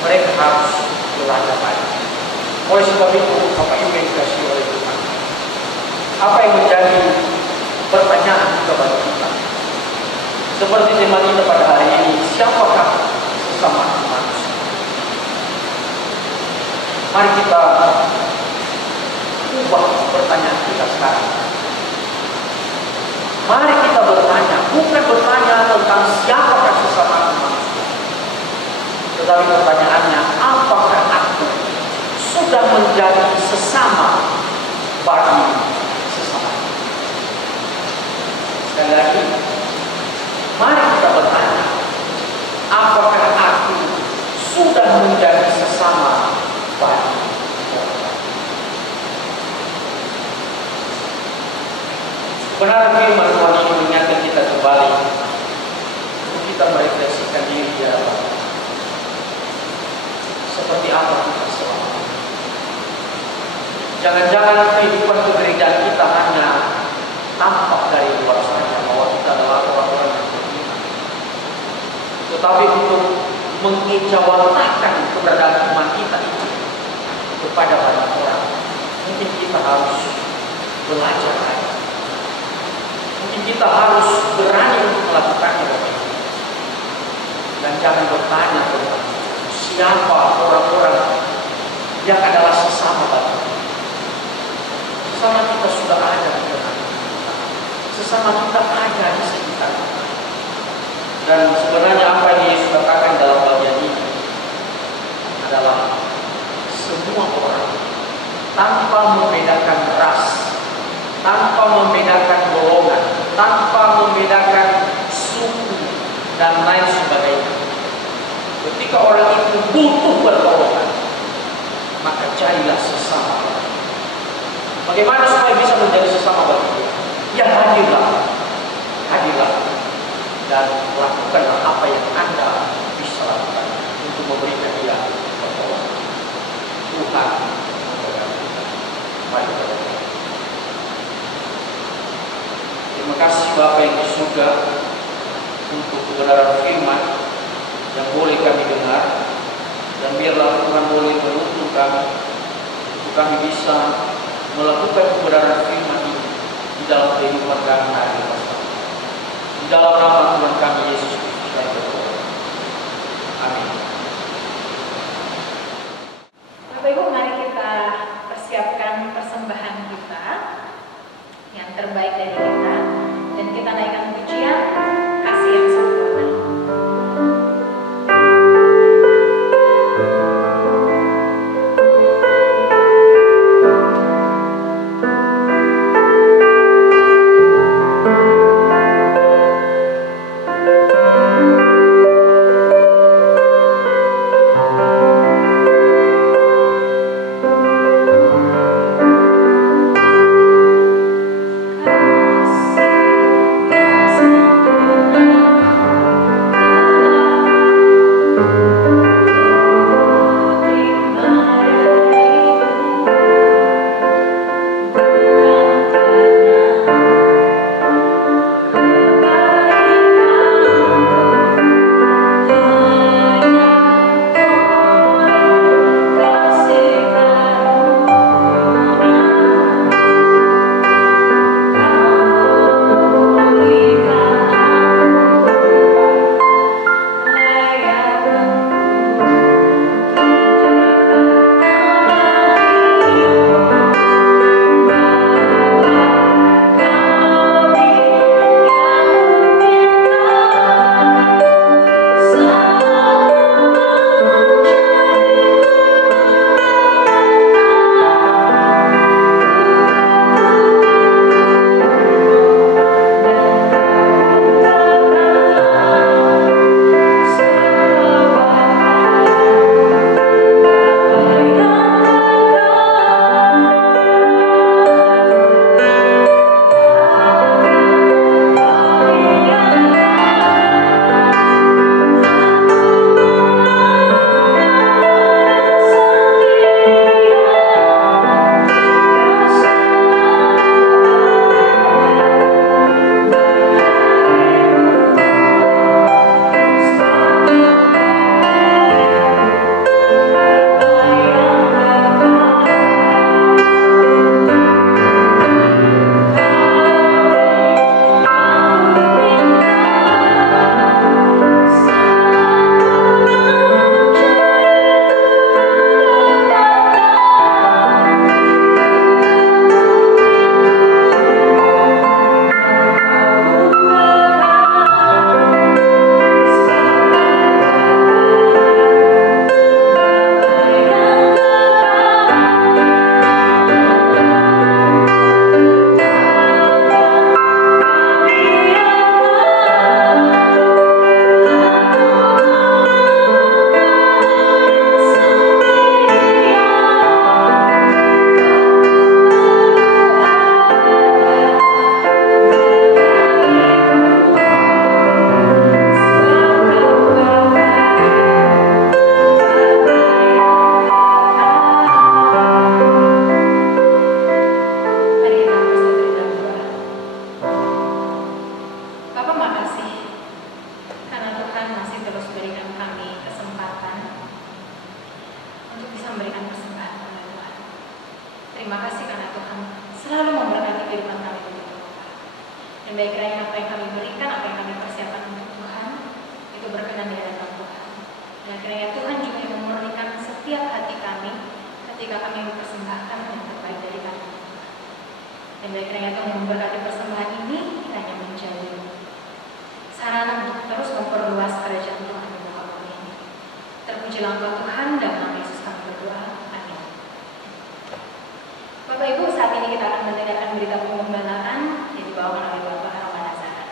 mereka harus belajar lagi. Oleh sebab itu, Bapak Ibu yang dikasihi oleh Tuhan, apa yang menjadi pertanyaan juga bagi kita? Seperti tema kita pada hari ini, siapakah sesama manusia? Mari kita ubah pertanyaan kita sekarang. Mari kita bertanya, bukan bertanya tentang siapakah sesama manusia, tetapi pertanyaannya, apakah aku sudah menjadi sesama bagi sesama? Sekali lagi, mari kita bertanya, apakah aku sudah menjadi sesama bagi orang lain? Benar firman Tuhan ini mengingatkan kita kembali untuk kita merefleksikan diri di dalam seperti apa kita selama ini. Jangan-jangan kehidupan kegerejaan kita hanya tampak dari luar saja bahwa kita adalah orang-orang yang beriman. Tetapi untuk mengejawantahkan keberadaan iman kita itu kepada banyak orang, mungkin kita harus belajar lagi. Mungkin kita harus berani untuk melakukannya. Dan jangan bertanya tentang siapa orang-orang yang adalah sesama bagi kita. Sesama kita sudah ada di dalam kita. Sesama kita ada di sekitar kita. Dan sebenarnya apa yang Yesus katakan dalam bagian ini adalah semua orang, tanpa membedakan ras, tanpa membedakan golongan, tanpa membedakan suku dan lain sebagainya. Ketika Jika orang itu butuh pertolongan, maka carilah sesama. Bagaimana supaya bisa menjadi sesama bagi dia? Ya hadirlah dan lakukanlah apa yang Anda bisa lakukan untuk memberikan dia pertolongan. Tuhan memberkati. Mari kita berdoa. Terima kasih Bapa yang di surga untuk kebenaran firman yang boleh kami dengar, dan biarlah Tuhan boleh menuntun kami untuk kami bisa melakukan kebenaran firman ini di dalam kehidupan kami hari ini. Di dalam nama Tuhan kami Yesus Kristus kami berdoa. Amin. Bapak Ibu, mari kita persiapkan persembahan kita yang terbaik dari kita, dan kita naikkan pujian kasih yang sempurna. Dan baik kiranya apa yang kami berikan, apa yang kami persiapkan untuk Tuhan, itu berkenan di hadapan Tuhan. Dan kiranya Tuhan juga yang memurnikan setiap hati kami ketika kami mempersembahkan yang terbaik dari kami. Dan baik kiranya Tuhan memberkati persembahan ini kiranya menjadi sarana untuk terus memperluas kerajaan Tuhan di muka bumi ini. Terpujilah Engkau Tuhan, dan nama Yesus kami berdoa. Amin. Bapak Ibu, saat ini kita akan mendengarkan berita penggembalaan yang dibawakan oleh Bapak Rahman Azhar.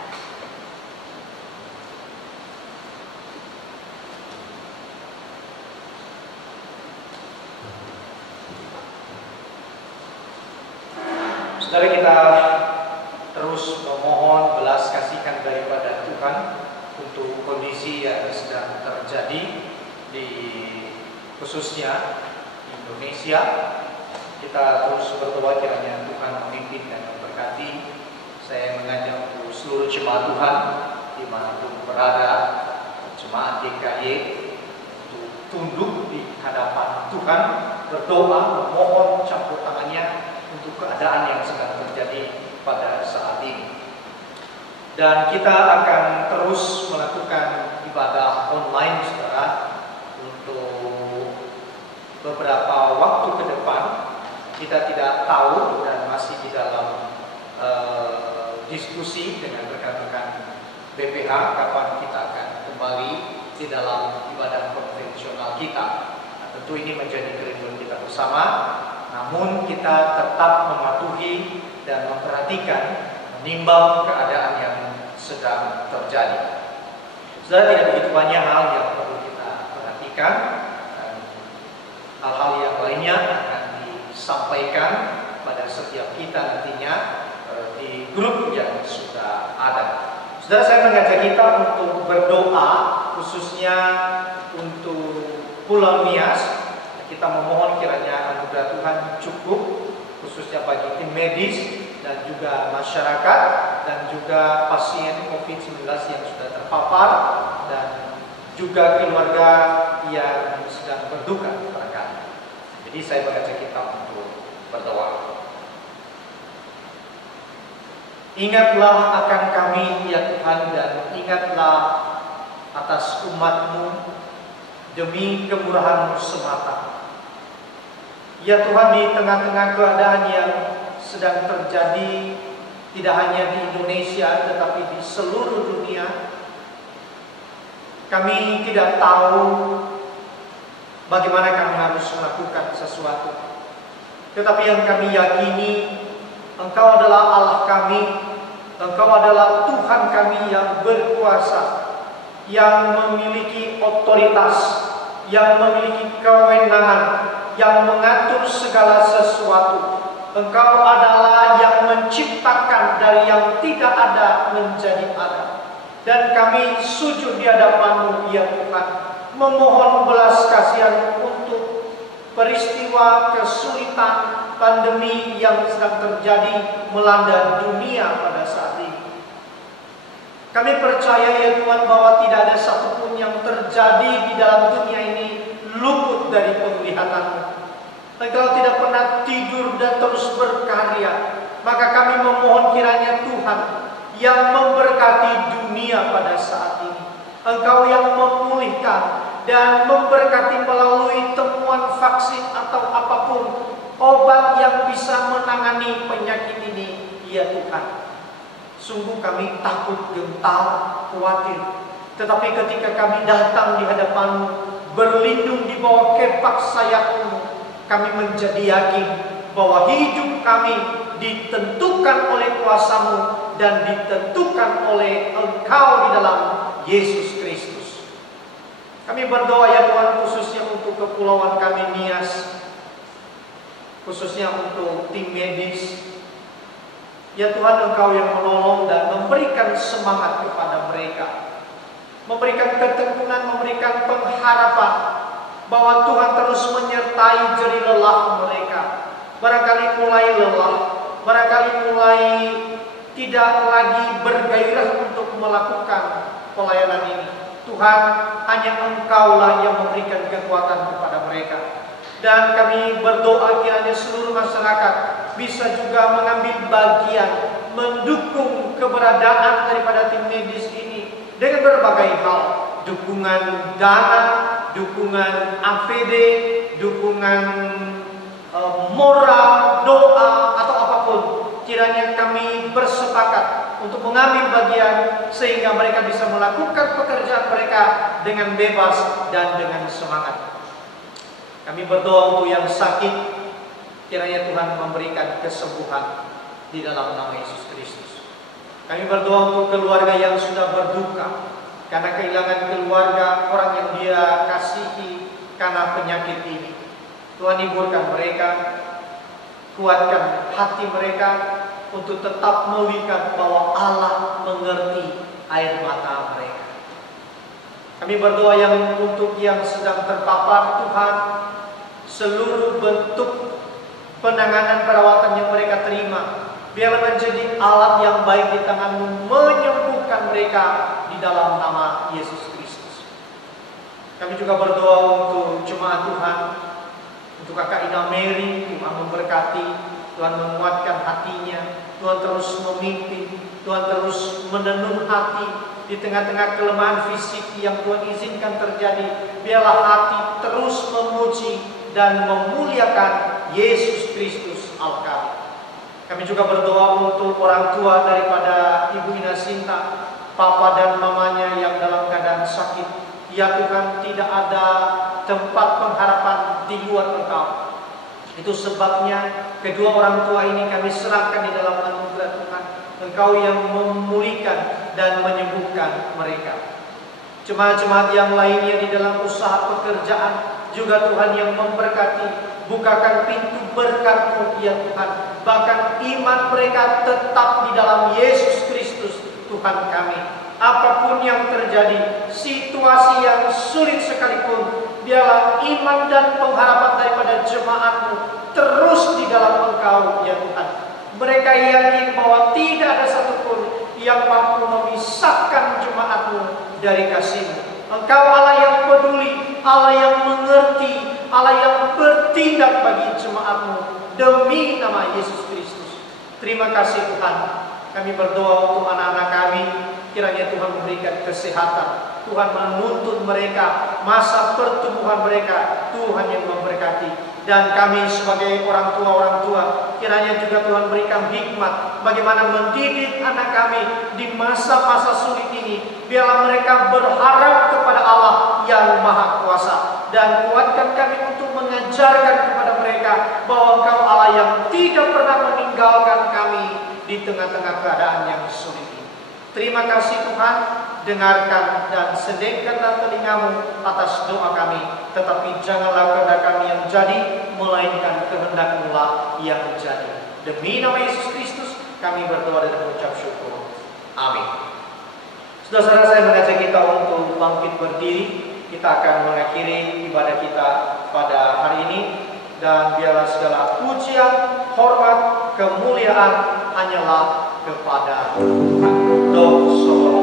Saudara, kita terus memohon belas kasihan daripada Tuhan untuk kondisi yang sedang terjadi di khususnya di Indonesia. Kita terus berdoa kiranya Tuhan memimpin dan memberkati. Saya mengajak untuk seluruh jemaat Tuhan dimanapun berada, jemaat DKY, untuk tunduk di hadapan Tuhan, berdoa, memohon campur tangannya untuk keadaan yang sedang terjadi pada saat ini. Dan kita akan terus melakukan ibadah online, saudara, untuk beberapa waktu ke depan. Kita tidak tahu dan masih di dalam diskusi dengan rekan-rekan BPH kapan kita akan kembali di dalam ibadah konvensional kita. Nah, tentu ini menjadi kerinduan kita bersama. Namun kita tetap mematuhi dan memperhatikan, menimbang keadaan yang sedang terjadi. Saudara, tidak begitu banyak hal yang perlu kita perhatikan, dan hal-hal yang lainnya akan disampaikan pada setiap kita nantinya di grup yang sudah ada. Saudara, saya mengajak kita untuk berdoa, khususnya untuk Pulau Nias. Kita memohon kiranya anugerah Tuhan cukup, khususnya bagi tim medis dan juga masyarakat dan juga pasien COVID-19 yang sudah terpapar dan juga keluarga yang sedang berduka barangkali. Jadi saya mengajak kita untuk berdoa. Ingatlah akan kami ya Tuhan, dan ingatlah atas umat-Mu demi kemurahan-Mu semata. Ya Tuhan, di tengah-tengah keadaan yang sedang terjadi tidak hanya di Indonesia tetapi di seluruh dunia, kami tidak tahu bagaimana kami harus melakukan sesuatu. Tetapi yang kami yakini, Engkau adalah Allah kami, Engkau adalah Tuhan kami yang berkuasa, yang memiliki otoritas, yang memiliki kewenangan, yang mengatur segala sesuatu. Engkau adalah yang menciptakan dari yang tidak ada menjadi ada. Dan kami sujud di hadapan-Mu ya Tuhan, memohon belas kasihan untuk peristiwa kesulitan pandemi yang sedang terjadi melanda dunia pada saat ini. Kami percaya ya Tuhan bahwa tidak ada satupun yang terjadi di dalam dunia ini luput dari penglihatan-Mu. Engkau tidak pernah tidur dan terus berkarya. Maka kami memohon kiranya Tuhan yang memberkati dunia pada saat ini, Engkau yang memulihkan dan memberkati melalui temuan vaksin atau apapun obat yang bisa menangani penyakit ini ya Tuhan. Sungguh kami takut, gentar, khawatir. Tetapi ketika kami datang di hadapan-Mu, berlindung di bawah kepak sayap-Mu, kami menjadi yakin bahwa hidup kami ditentukan oleh kuasa-Mu dan ditentukan oleh Engkau di dalam Yesus Kristus. Kami berdoa ya Tuhan, khususnya untuk kepulauan kami Nias, khususnya untuk tim medis. Ya Tuhan, Engkau yang menolong dan memberikan semangat kepada mereka, memberikan ketekunan, memberikan pengharapan bahwa Tuhan terus menyertai jerih lelah mereka. Barangkali mulai lelah, barangkali mulai tidak lagi bergairah untuk melakukan pelayanan ini. Tuhan, hanya Engkaulah yang memberikan kekuatan kepada mereka. Dan kami berdoa kiranya seluruh masyarakat bisa juga mengambil bagian, mendukung keberadaan daripada tim medis ini dengan berbagai hal. Dukungan dana, dukungan APD, dukungan moral, doa, atau apapun. Kiranya kami bersepakat untuk mengambil bagian sehingga mereka bisa melakukan pekerjaan mereka dengan bebas dan dengan semangat. Kami berdoa untuk yang sakit, kiranya Tuhan memberikan kesembuhan di dalam nama Yesus Kristus. Kami berdoa untuk keluarga yang sudah berduka karena kehilangan keluarga, orang yang dia kasihi karena penyakit ini. Tuhan hiburkan mereka, kuatkan hati mereka, untuk tetap melihat bahwa Allah mengerti air mata mereka. Kami berdoa untuk yang sedang terpapar, Tuhan, seluruh bentuk penanganan perawatan yang mereka terima, biarlah menjadi alat yang baik di tangan-Mu, menyembuhkan mereka di dalam nama Yesus Kristus. Kami juga berdoa untuk jemaat Tuhan, untuk Kakak Ina Mary, Tuhan memberkati, Tuhan menguatkan hatinya, Tuhan terus memimpin, Tuhan terus menenun hati di tengah-tengah kelemahan fisik yang Tuhan izinkan terjadi. Biarlah hati terus memuji dan memuliakan Yesus Kristus Allah kami. Kami juga berdoa untuk orang tua daripada Ibu Ina Sinta, Papa dan mamanya yang dalam keadaan sakit. Ya Tuhan, tidak ada tempat pengharapan di luar Engkau. Itu sebabnya kedua orang tua ini kami serahkan di dalam anugerah Tuhan. Engkau yang memulihkan dan menyembuhkan mereka. Jemaat-jemaat yang lainnya di dalam usaha pekerjaan juga Tuhan yang memberkati. Bukakan pintu berkat-Mu ya Tuhan. Bahkan iman mereka tetap di dalam Yesus Kristus Tuhan kami. Apapun yang terjadi, situasi yang sulit sekalipun, biarlah iman dan pengharapan daripada jemaat-Mu terus di dalam Engkau ya Tuhan. Mereka yakin bahwa tidak ada satupun yang mampu memisahkan jemaat-Mu dari kasih-Mu. Engkau Allah yang peduli, Allah yang mengerti, Allah yang bertindak bagi jemaat-Mu demi nama Yesus Kristus. Terima kasih Tuhan. Kami berdoa untuk anak-anak kami, kiranya Tuhan memberikan kesehatan, Tuhan menuntun mereka, masa pertumbuhan mereka, Tuhan yang memberkati. Dan kami sebagai orang tua, kiranya juga Tuhan berikan hikmat bagaimana mendidik anak kami di masa-masa sulit ini. Biarlah mereka berharap kepada Allah yang Maha Kuasa. Dan kuatkan kami untuk mengajarkan kepada mereka bahwa Engkau Allah yang tidak pernah meninggalkan kami di tengah-tengah keadaan yang sulit ini. Terima kasih Tuhan, dengarkan dan sedengkanlah telinga-Mu atas doa kami. Tetapi janganlah kehendak kami yang jadi, melainkan kehendak-Mu lah yang jadi. Demi nama Yesus Kristus kami berdoa dan mengucap syukur. Amin. Saudara-saudara, saya mengajak kita untuk bangkit berdiri. Kita akan mengakhiri ibadah kita pada hari ini. Dan biarlah segala pujian, hormat, kemuliaan hanyalah kepada Tuhan. Doa solo.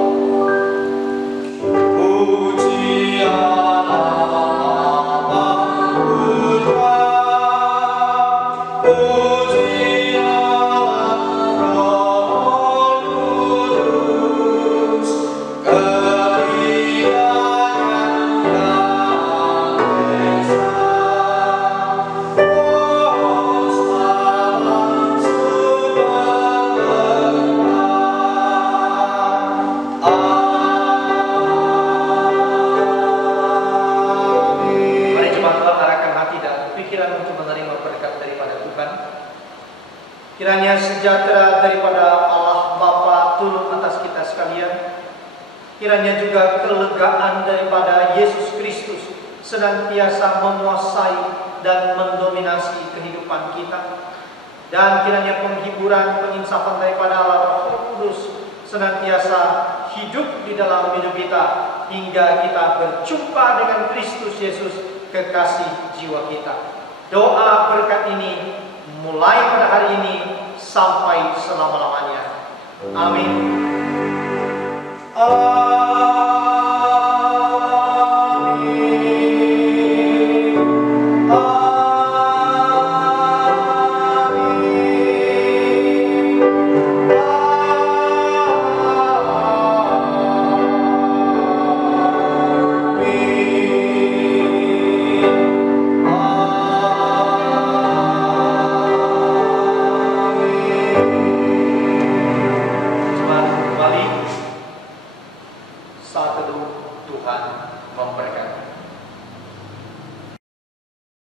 Kiranya sejahtera daripada Allah Bapa turun atas kita sekalian. Kiranya juga kelegaan daripada Yesus Kristus senantiasa menguasai dan mendominasi kehidupan kita. Dan kiranya penghiburan, penginsafan daripada Allah Roh Kudus senantiasa hidup di dalam hidup kita hingga kita berjumpa dengan Kristus Yesus, kekasih jiwa kita. Doa berkat ini mulai pada hari ini sampai selama-lamanya. Amin.